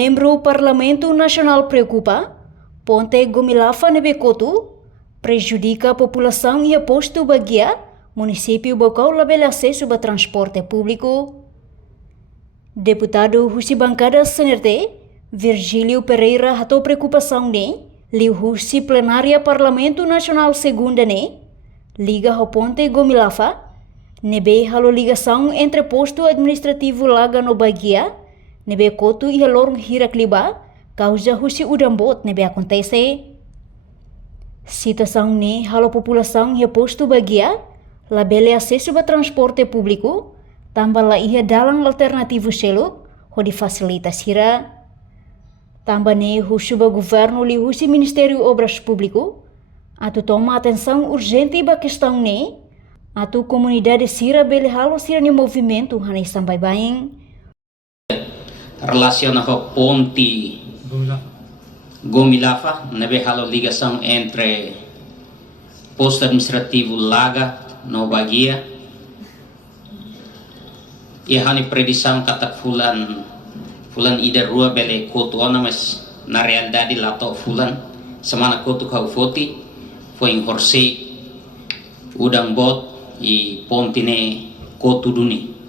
Membro Parlamento Nacional preocupa, ponte Gomilafa Nebekotu, prejudica a população e a posto bagia, município Bocau label acesso a transporte público. Deputado Husi Bancada Senerte, Virgílio Pereira hatou preocupação ne, liu Husi plenária Parlamento Nacional segunda ne, liga ao ponte Gomilafa, nebe halo ligação entre posto administrativo Laga no Bagia, nebe Kotu e Lorong Hirakliba, causa Husi Udambot nebe acontece. Citação ne halo população e posto Bagia, labele acesso a transporte público, tambah la ia dalam alternativo selo, hodi facilita sira. Tambah ne husuba governo li husi Ministério Obras Público, atu toma atenção urgente ba questão ne, atu comunidade sira bele halo sira ni movimento hanai sampai baing. Relaciona com ponte Gomilafa, nebe halo ligação entre posto administrativo Laga no Bagia e hani predição kata fulan ida rua bele kotuana, mas na realidade lá to fulan semana kotu kau foti foi em Horsei udang bot e ponte ne kotu duni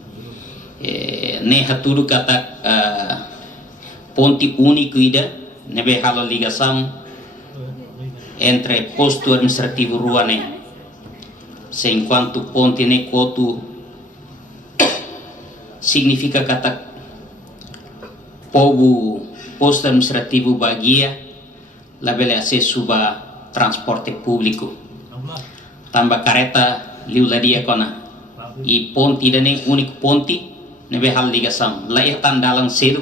ne haturu kata ponte único ida nebe halo ligação entre posto administrativo rua ne, se enquanto ponte ne kotu significa kata povo posto administrativo Bagia labele acesso a transporte público, tambah careta liuladia kona e ponte dane único ponte nebe hal ligação lá é tandalan seru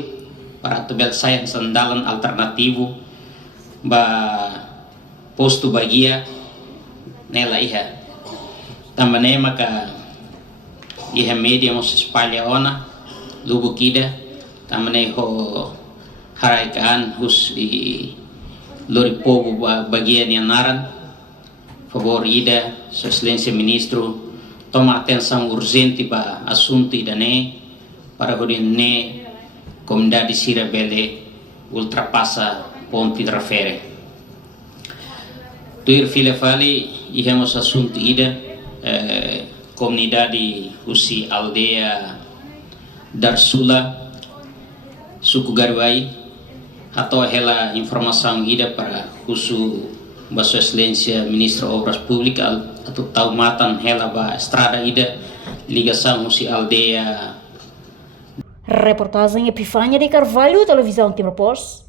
para tubel saya sandalan alternativo ba posto Bagia nela iha tambah ne maka iha media mos espalha ona lubu kida tamane ho haraikan hus i lori povo Bagia ni anaran favor ida sua excelência ministro toma atenção urgente para assunto idane para hodine comunidade sira bele ultrapassa ponte trafere tuir file fali ihemos assunto ida comunidade Husi Aldeia Darsula suku Garwai atau hela informação ida para Husu Sua Excelência Ministro Obras Públicas atau taumatan hela ba estrada ida ligação Husi Aldeia. Reportagem Epifânia de Carvalho, Televisão Timor Post.